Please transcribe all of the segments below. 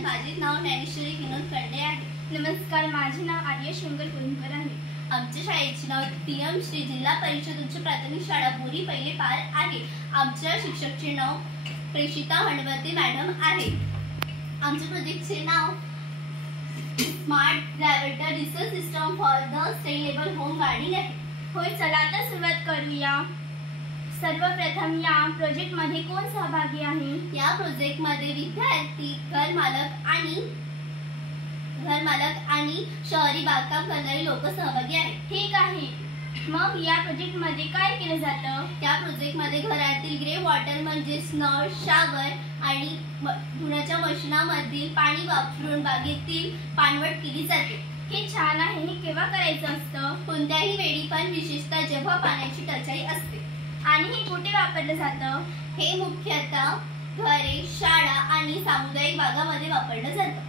नमस्कार, माझे नाव ज्ञानेश्वरी विनोद खंडे आहे. नमस्कार, माझे नाव आर्य शंकर कुंकर आहे. आमच्या शाळेचे नाव PM श्री जिल्हा परिषद उच्च प्राथमिक शाळा बोरी पहिले पार आहे. आमच्या शिक्षकचे नाव प्रेषिता हणवते मॅडम आहे. आमच्या प्रोजेक्टचे नाव smart gravitor research system for the state level home gardening आहे. होय, चला आता सुरुवात करूया. सर्वप्रथम या प्रोजेक्ट मध्ये कोण सहभागी आहे? या प्रोजेक्ट मध्ये विद्यार्थी, घर मालक आणि शहरी बागकाम करणारे लोक सहभागी आहेत. ठीक आहे. मग या प्रोजेक्ट मध्ये काय केलं जातं? त्या प्रोजेक्ट मध्ये घरातील ग्रे वॉटर म्हणजे नळ, शावर आणि धुण्याच्या मशिनामधील पाणी वापरून बागेतील पाणवट केली जाते. हे छान आहे. हे केव्हा करायचं असतं? कोणत्याही वेळी, पण विशेषतः जेव्हा पाण्याची टंचाई असते. आणि हे कुठे वापरलं जातं? हे मुख्यतः घरे, शाळा आणि सामुदायिक बागांमध्ये वापरलं जातं.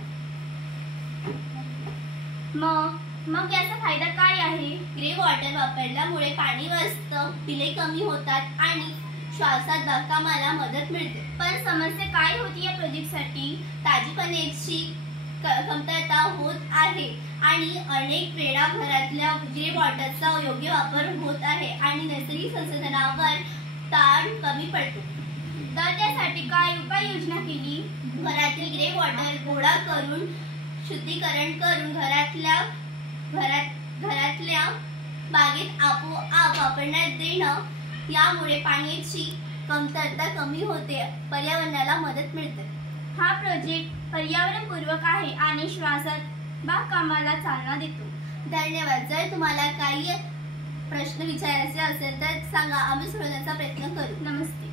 मग याचा फायदा काय आहे? ग्रे वॉटर वापरल्यामुळे पाणी वाचतं, बिले कमी होतात आणि श्वासात बागकामाला मदत मिळते. पण समस्या काय होती या प्रोजेक्टसाठी? ताजी पाण्याची कमतरता होत आहे आणि अनेक वेळा घरातल्या ग्रे वॉटरचा योग्य वापर होत आहे आणि नैसर्गिक संसाधनांवर ताण कमी पडतो. तर त्यासाठी काय उपाययोजना केली? घरातील ग्रे वॉटर गोळा करून शुद्धीकरण करून घरातल्या बागेत आपोआप वापरण्यात देणं. यामुळे पाण्याची कमतरता कमी होते, पर्यावरणाला मदत मिळते. हा प्रोजेक्ट पर्यावरणपूर्वक आहे आणि श्वासात बागकामाला चालना देतो. धन्यवाद. जर तुम्हाला काही प्रश्न विचारायचे असेल तर सांगा, आम्ही सोडवण्याचा प्रयत्न करू. नमस्ते.